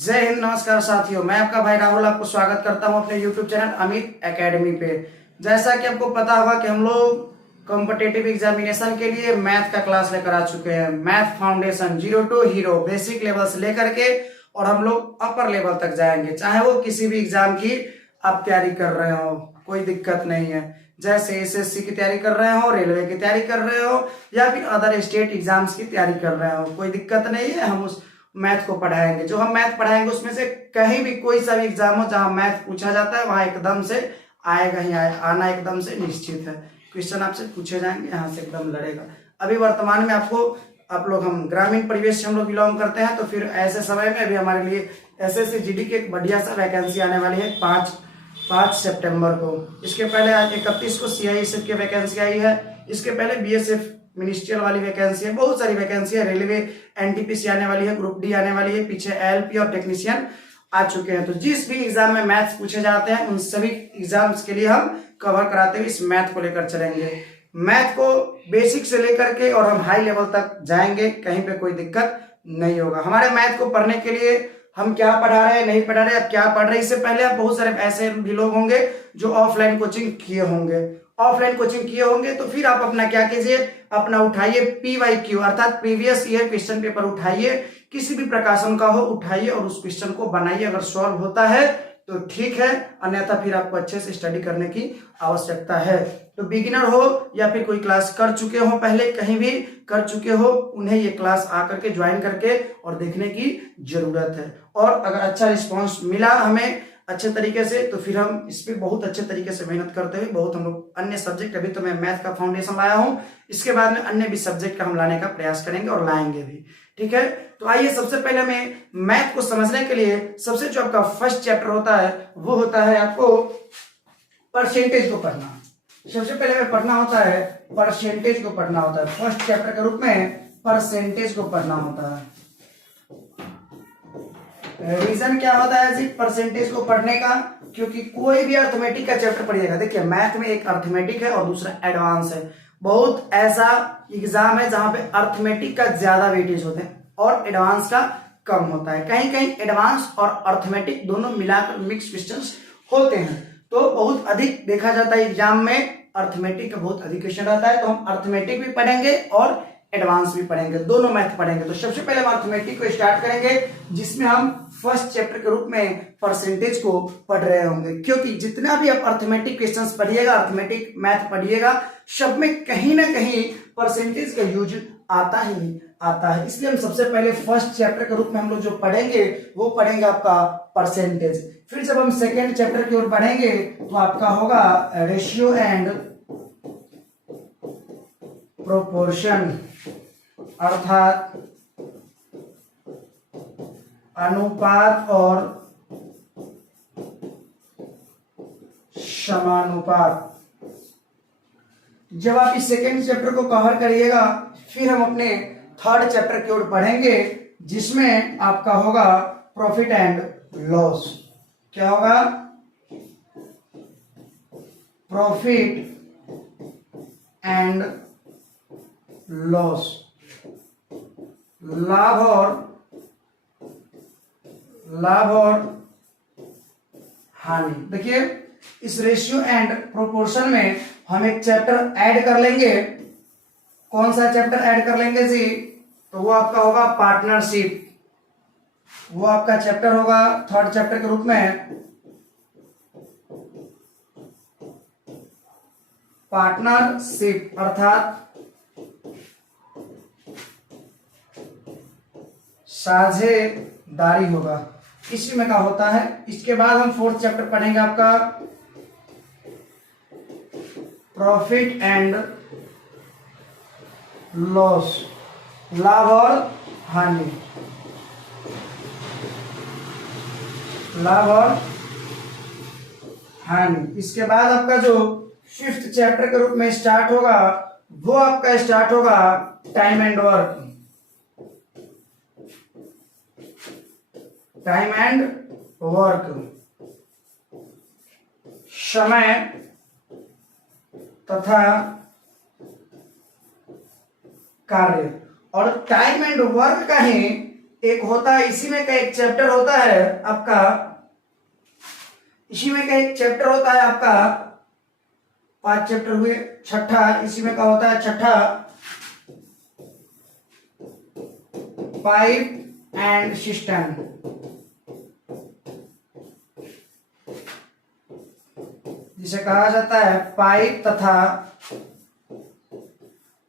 जय हिंद। नमस्कार साथियों, मैं आपका भाई राहुल आपको स्वागत करता हूं अपने YouTube चैनल अमित एकेडमी पे। जैसा कि आपको पता होगा कि हम लोग कॉम्पिटिटिव एग्जामिनेशन के लिए मैथ का क्लास लेकर आ चुके हैं। Math foundation 0 to hero, basic level से लेकर के और हम लोग अपर लेवल तक जाएंगे। चाहे वो किसी भी एग्जाम की आप तैयारी कर रहे हो, कोई दिक्कत नहीं है। जैसे एसएससी की तैयारी कर रहे हो, रेलवे की तैयारी कर रहे हो या फिर अदर स्टेट एग्जाम्स की तैयारी कर रहे हो, कोई दिक्कत नहीं है। हम उस मैथ को पढ़ाएंगे। जो हम मैथ पढ़ाएंगे उसमें से कहीं भी कोई सा भी एग्जाम हो जहां मैथ पूछा जाता है वहां एकदम से आएगा ही आना एकदम से निश्चित है। क्वेश्चन आपसे पूछे जाएंगे, यहाँ से एकदम लड़ेगा। अभी वर्तमान में आप लोग हम ग्रामीण परिवेश से हम लोग बिलोंग करते हैं, तो फिर ऐसे समय में अभी हमारे लिए एसएससी जीडी की एक बढ़िया सा वैकेंसी आने वाली है 5 सितंबर को। इसके पहले आज 31 को सीआईएसएफ की वैकेंसी आई है। इसके पहले बीएसएफ मिनिस्ट्रियल वाली वैकेंसी है, बहुत सारी वैकेंसी है। रेलवे एनटीपीसी आने वाली है, ग्रुप डी आने वाली है, पीछे एलपी और टेक्नीशियन आ चुके हैं। तो जिस भी एग्जाम में मैथ्स पूछे जाते हैं उन सभी एग्जाम्स के लिए हम कवर कराते हुए इस मैथ को लेकर चलेंगे। मैथ को बेसिक से लेकर के और हम हाई लेवल तक जाएंगे, कहीं पे कोई दिक्कत नहीं होगा। हमारे मैथ को पढ़ने के लिए हम क्या पढ़ा रहे हैं, नहीं पढ़ा रहे, अब क्या पढ़ रहे हैं, इससे पहले आप बहुत सारे ऐसे भी लोग होंगे जो ऑफलाइन कोचिंग किए होंगे। ऑफलाइन कोचिंग किए होंगे तो फिर आप अपना क्या कीजिए, अपना उठाइए PYQ अर्थात प्रीवियस ईयर क्वेश्चन पेपर उठाइए, किसी भी प्रकाशन का हो उठाइए और उस क्वेश्चन को बनाइए। अगर सॉल्व होता है तो ठीक है, अन्यथा फिर आपको अच्छे से स्टडी करने की आवश्यकता है। तो बिगिनर हो या फिर कोई क्लास कर चुके हो, पहले कहीं भी कर चुके हो, उन्हें ये क्लास आकर के ज्वाइन करके और देखने की जरूरत है। और अगर अच्छा रिस्पॉन्स मिला हमें अच्छे तरीके से तो फिर हम इस पे बहुत अच्छे तरीके से मेहनत करते हुए बहुत हम लोग अन्य सब्जेक्ट, अभी तो मैं मैथ का फाउंडेशन लाया हूं, इसके बाद में अन्य भी सब्जेक्ट का हम लाने का प्रयास करेंगे और लाएंगे भी। ठीक है, तो आइए सबसे पहले मैं मैथ को समझने के लिए सबसे जो आपका फर्स्ट चैप्टर होता है वो होता है आपको परसेंटेज को पढ़ना। सबसे पहले में पढ़ना होता है परसेंटेज को पढ़ना होता है। फर्स्ट चैप्टर के रूप में परसेंटेज को पढ़ना होता है। रीजन क्या होता है जी परसेंटेज को पढ़ने का, क्योंकि कोई भी अर्थमेटिक का चैप्टर पढ़िएगा, देखिए मैथ में एक अर्थमेटिक है और दूसरा एडवांस है। बहुत ऐसा एग्जाम है जहां पे अर्थमेटिक का ज्यादा वेटेज होते हैं और एडवांस का कम होता है। कहीं कहीं एडवांस और अर्थमेटिक दोनों मिलाकर मिक्स क्वेश्चंस होते हैं, तो बहुत अधिक देखा जाता है एग्जाम में अर्थमेटिक का बहुत अधिक क्वेश्चन रहता है। तो हम अर्थमेटिक भी पढ़ेंगे और एडवांस भी पढ़ेंगे, दोनों मैथ पढ़ेंगे। तो सबसे पहले हम अर्थमेटिक को स्टार्ट करेंगे, जिसमें हम फर्स्ट चैप्टर के रूप में परसेंटेज को पढ़ रहे होंगे। क्योंकि जितना भी आप अर्थमेटिक क्वेश्चंस पढ़िएगा, अर्थमेटिक मैथ पढ़िएगा, सब में कहीं ना कहीं परसेंटेज का यूज आता ही आता है। इसलिए हम सबसे पहले फर्स्ट चैप्टर के रूप में हम लोग जो पढ़ेंगे वो पढ़ेंगे आपका परसेंटेज। फिर जब हम सेकेंड चैप्टर की ओर बढ़ेंगे तो आपका होगा रेशियो एंड प्रोपोर्शन अर्थात अनुपात और समानुपात। जब आप इस सेकेंड चैप्टर को कवर करिएगा फिर हम अपने थर्ड चैप्टर की ओर बढ़ेंगे, जिसमें आपका होगा प्रॉफिट एंड लॉस। क्या होगा? प्रॉफिट एंड लॉस, लाभ और हानि। देखिए इस रेशियो एंड प्रोपोर्शन में हम एक चैप्टर ऐड कर लेंगे। कौन सा चैप्टर ऐड कर लेंगे जी? तो वो आपका होगा पार्टनरशिप। वो आपका चैप्टर होगा थर्ड चैप्टर के रूप में पार्टनरशिप अर्थात साझेदारी होगा, इसी में का होता है। इसके बाद हम फोर्थ चैप्टर पढ़ेंगे आपका प्रॉफिट एंड लॉस, लाभ और हानि। लाभ और हानि। इसके बाद आपका जो फिफ्थ चैप्टर के रूप में स्टार्ट होगा वो आपका स्टार्ट होगा time and work. Time and work, समय तथा कार्य। और टाइम एंड वर्क का ही एक होता है, इसी में का एक चैप्टर होता है आपका, इसी में का एक चैप्टर होता है आपका, 5 चैप्टर हुए, छठा इसी में का होता है छठा, पाइप एंड सिस्टम, जिसे कहा जाता है पाइप तथा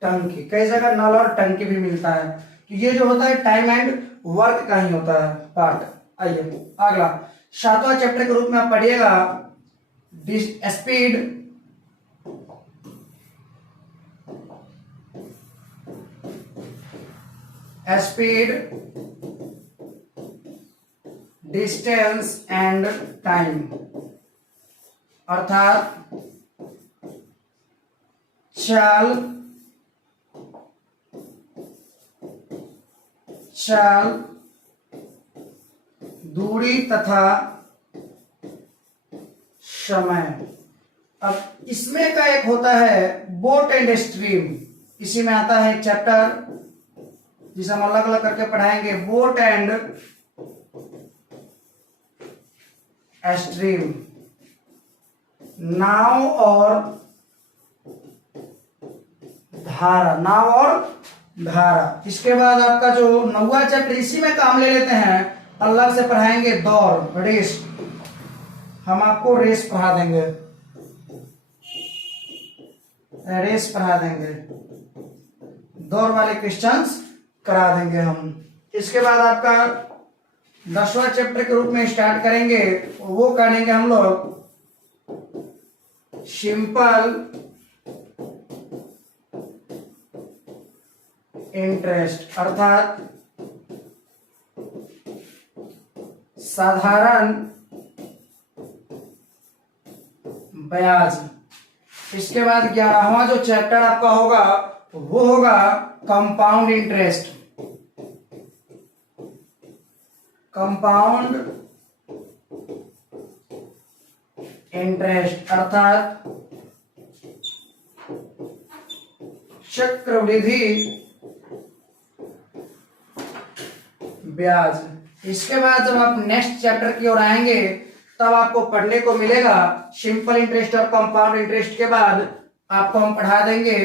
टंकी। कई जगह नल और टंकी भी मिलता है। तो ये जो होता है टाइम एंड वर्क का ही होता है पार्ट। आइए अगला 7वां चैप्टर के रूप में आप पढ़िएगा स्पीड, डिस्टेंस एंड टाइम, अर्थात चाल, दूरी तथा समय। अब इसमें का एक होता है बोट एंड स्ट्रीम, इसी में आता है एक चैप्टर जिसे हम अलग अलग करके पढ़ाएंगे, बोट एंड स्ट्रीम, नाव और धारा, नाव और धारा। इसके बाद आपका जो 9वां चैप्टर, इसी में काम ले लेते हैं, अलग से पढ़ाएंगे दौड़, रेस। हम आपको रेस पढ़ा देंगे, रेस पढ़ा देंगे, दौड़ वाले क्वेश्चंस करा देंगे हम। इसके बाद आपका 10वां चैप्टर के रूप में स्टार्ट करेंगे, वो करेंगे हम लोग सिंपल इंटरेस्ट, अर्थात साधारण ब्याज। इसके बाद 11वां जो चैप्टर आपका होगा वो होगा कंपाउंड इंटरेस्ट, कंपाउंड इंटरेस्ट अर्थात चक्रवृद्धि ब्याज। इसके बाद जब आप नेक्स्ट चैप्टर की ओर आएंगे तब आपको पढ़ने को मिलेगा सिंपल इंटरेस्ट और कंपाउंड इंटरेस्ट के बाद आपको हम पढ़ा देंगे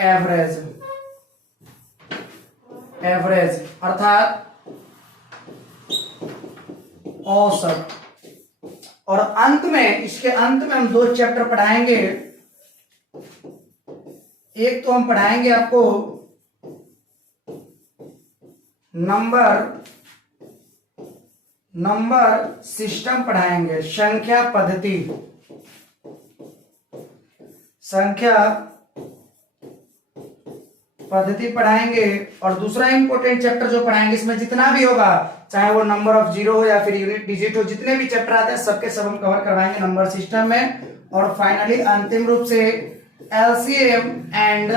एवरेज, एवरेज अर्थात औसत। और अंत में, इसके अंत में हम 2 चैप्टर पढ़ाएंगे। एक तो हम पढ़ाएंगे आपको नंबर सिस्टम पढ़ाएंगे, संख्या पद्धति, संख्या पद्धति पढ़ाएंगे। और दूसरा इंपॉर्टेंट चैप्टर जो पढ़ाएंगे, इसमें जितना भी होगा, चाहे वो नंबर ऑफ जीरो हो या फिर यूनिट डिजिट हो, जितने भी चैप्टर आते हैं सबके सब हम कवर करवाएंगे नंबर सिस्टम में। और फाइनली अंतिम रूप से एलसीएम एंड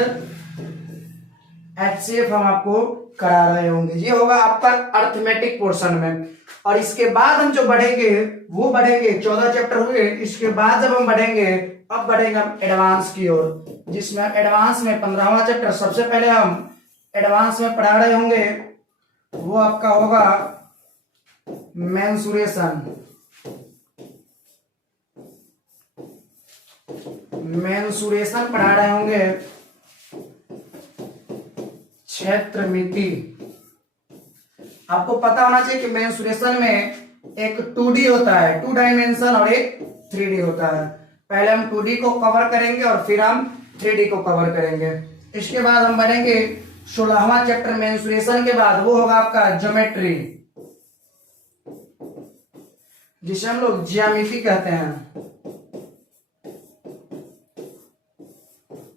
एचसीएफ हम आपको करा रहे होंगे। ये होगा आपका अर्थमेटिक पोर्शन में। और इसके बाद हम जो बढ़ेंगे वो बढ़ेंगे, 14 चैप्टर हुए, इसके बाद जब हम बढ़ेंगे अब बढ़ेंगे हम एडवांस की ओर, जिसमें एडवांस में 15वां चैप्टर सबसे पहले हम एडवांस में पढ़ा रहे होंगे, वो आपका होगा मेंसुरेशन, मेंसुरेशन पढ़ा रहे होंगे, क्षेत्र मिति। आपको पता होना चाहिए कि मेंसुरेशन में एक 2D होता है, 2 डायमेंशन, और एक 3D होता है। पहले हम 2D को कवर करेंगे और फिर हम 3D को कवर करेंगे। इसके बाद हम बढ़ेंगे 16वां चैप्टर मेंसुरेशन के बाद, वो होगा आपका ज्योमेट्री, जिसे हम लोग ज्यामिति कहते हैं।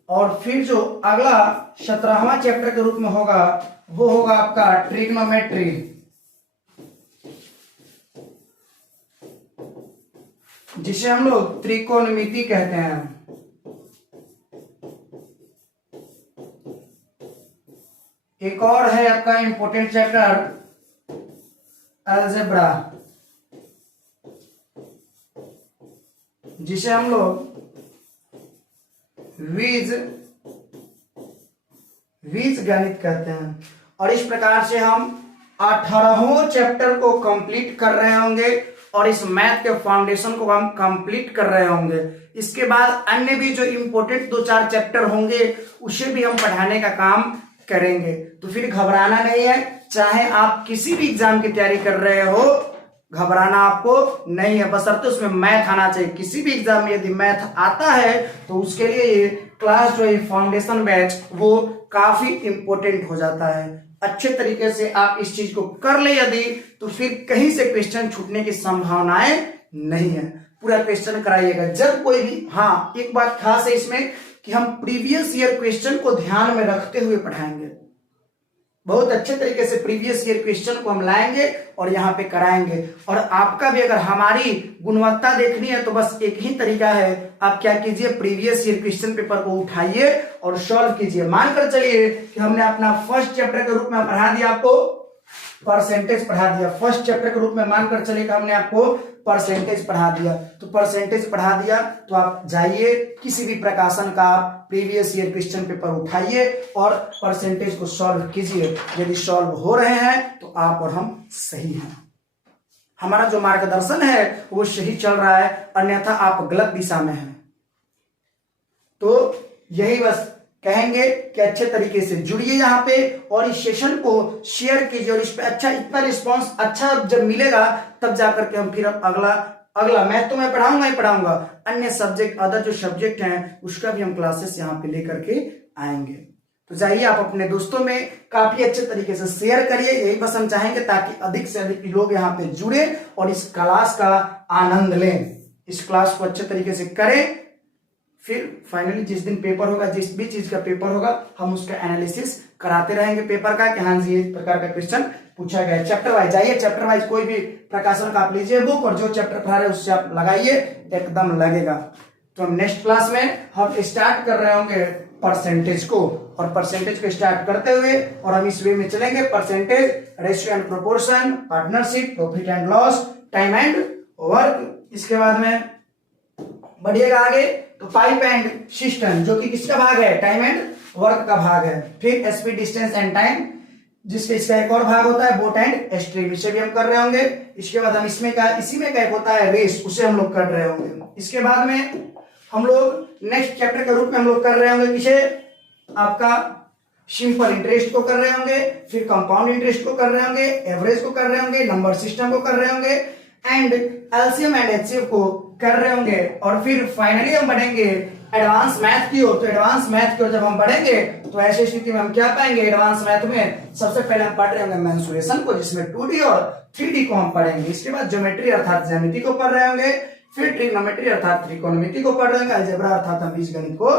और फिर जो अगला 17वां चैप्टर के रूप में होगा वो होगा आपका ट्रिग्नोमेट्री, जिसे हम लोग त्रिकोणमिति कहते हैं। एक और है आपका इंपॉर्टेंट चैप्टर अलजेब्रा, जिसे हम लोग बीज गणित कहते हैं। और इस प्रकार से हम 18वां चैप्टर को कंप्लीट कर रहे होंगे और इस मैथ के फाउंडेशन को हम कंप्लीट कर रहे होंगे। इसके बाद अन्य भी जो इंपॉर्टेंट 2-4 चैप्टर होंगे उसे भी हम पढ़ाने का काम करेंगे। तो फिर घबराना नहीं है, चाहे आप किसी भी एग्जाम की तैयारी कर रहे हो, घबराना आपको नहीं है, बशर्ते उसमें मैथ आना चाहिए। किसी भी एग्जाम में यदि मैथ आता है तो उसके लिए ये क्लास जो है फाउंडेशन बैच वो काफी इंपॉर्टेंट हो जाता है। अच्छे तरीके से आप इस चीज को कर ले यदि, तो फिर कहीं से क्वेश्चन छूटने की संभावनाएं नहीं है। पूरा क्वेश्चन कराइएगा जब कोई भी। हाँ, एक बात खास है इसमें कि हम प्रीवियस ईयर क्वेश्चन को ध्यान में रखते हुए पढ़ाएंगे। बहुत अच्छे तरीके से प्रीवियस ईयर क्वेश्चन को हम लाएंगे और यहाँ पे कराएंगे। और आपका भी अगर हमारी गुणवत्ता देखनी है तो बस एक ही तरीका है, आप क्या कीजिए, प्रीवियस ईयर क्वेश्चन पेपर को उठाइए और सॉल्व कीजिए। मानकर चलिए कि हमने अपना फर्स्ट चैप्टर के रूप में पढ़ा दिया, आपको परसेंटेज पढ़ा दिया। फर्स्ट चैप्टर के रूप में मानकर चलिए कि हमने आपको परसेंटेज पढ़ा दिया, तो परसेंटेज पढ़ा दिया तो आप जाइए किसी भी प्रकाशन का प्रीवियस ईयर क्वेश्चन पेपर उठाइए और परसेंटेज को सॉल्व कीजिए। यदि सॉल्व हो रहे हैं तो आप और हम सही हैं, हमारा जो मार्गदर्शन है वो सही चल रहा है, अन्यथा आप गलत दिशा में हैं। तो यही बस कहेंगे कि अच्छे तरीके से जुड़िए यहाँ पे और इस सेशन को शेयर कीजिए और इस पे अच्छा इतना रिस्पांस अच्छा जब मिलेगा तब जाकर के हम फिर अगला मैथ तो मैं पढ़ाऊंगा ही पढ़ाऊंगा, अन्य सब्जेक्ट अदर जो सब्जेक्ट हैं उसका भी हम क्लासेस यहाँ पे लेकर के आएंगे। तो जाइए आप अपने दोस्तों में काफी अच्छे तरीके से शेयर करिए, यही बस हम चाहेंगे ताकि अधिक से अधिक लोग यहाँ पे जुड़े और इस क्लास का आनंद लें, इस क्लास को अच्छे तरीके से करें। फिर फाइनली जिस दिन पेपर होगा, जिस भी चीज का पेपर होगा, हम उसका एनालिसिस कराते रहेंगे पेपर का कि हाँ जी इस प्रकार का क्वेश्चन पूछा गया है। चैप्टर वाइज जाइए, चैप्टर वाइज कोई भी प्रकाशन का आप लीजिए बुक और जो चैप्टर पढ़ा रहे उससे आप लगाइए, एकदम लगेगा। तो हम नेक्स्ट क्लास में हम स्टार्ट कर रहे होंगे परसेंटेज को, और परसेंटेज को स्टार्ट करते हुए और हम इस वे में चलेंगे, percentage, ratio and proportion, partnership, profit and loss, time and work. इसके बाद में बढ़िएगा आगे तो पाइप एंड सिस्टम जो कि किसका भाग है, टाइम एंड वर्क का भाग है। फिर स्पीड, डिस्टेंस एंड टाइम, जिसके इसका एक और भाग होता है बोट एंड स्ट्रीम, इसे भी हम कर रहे होंगे। इसके बाद हम इसी में का एक होता है रेस, उसे हम लोग कर रहे होंगे। इसके बाद में हम लोग नेक्स्ट चैप्टर के रूप में हम लोग कर रहे होंगे किसे, आपका सिंपल इंटरेस्ट को कर रहे होंगे, फिर कंपाउंड इंटरेस्ट को कर रहे होंगे, एवरेज को कर रहे होंगे, नंबर सिस्टम को कर रहे होंगे एंड एलसीएम एंड एचसीएफ को कर रहे होंगे। और फिर फाइनली हम बढ़ेंगे एडवांस मैथ की ओर। तो एडवांस मैथ की ओर जब हम बढ़ेंगे तो ऐसी स्थिति में हम क्या पाएंगे, एडवांस मैथ में सबसे पहले हम पढ़ रहे होंगे मेंसुरेशन को, जिसमें 2D और 3D को हम पढ़ेंगे। इसके बाद ज्योमेट्री अर्थात ज्यामिति को पढ़ रहे होंगे, फिर ट्रिग्नोमेट्री अर्थात त्रिकोणमिति को पढ़ रहे होंगे, अलजेब्रा अर्थात हम बीजगणित को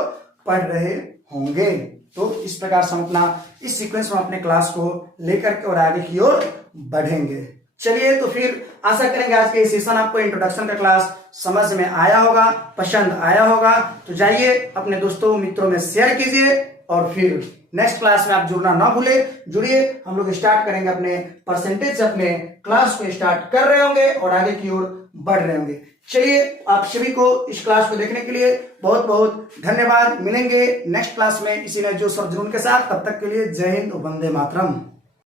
पढ़ रहे होंगे। तो इस प्रकार से हम अपना इस सीक्वेंस में अपने क्लास को लेकर के और आगे की ओर बढ़ेंगे। चलिए तो फिर आशा करेंगे आज के सेशन आपको इंट्रोडक्शन का क्लास समझ में आया होगा, पसंद आया होगा। तो जाइए अपने दोस्तों मित्रों में शेयर कीजिए और फिर नेक्स्ट क्लास में आप जुड़ना ना भूले, जुड़िए। हम लोग स्टार्ट करेंगे अपने परसेंटेज, अपने क्लास को स्टार्ट कर रहे होंगे और आगे की ओर बढ़ रहे होंगे। चलिए आप सभी को इस क्लास को देखने के लिए बहुत बहुत धन्यवाद। मिलेंगे नेक्स्ट क्लास में इसी नए जोश और जुनून के साथ, तब तक के लिए जय हिंद, वंदे मातरम।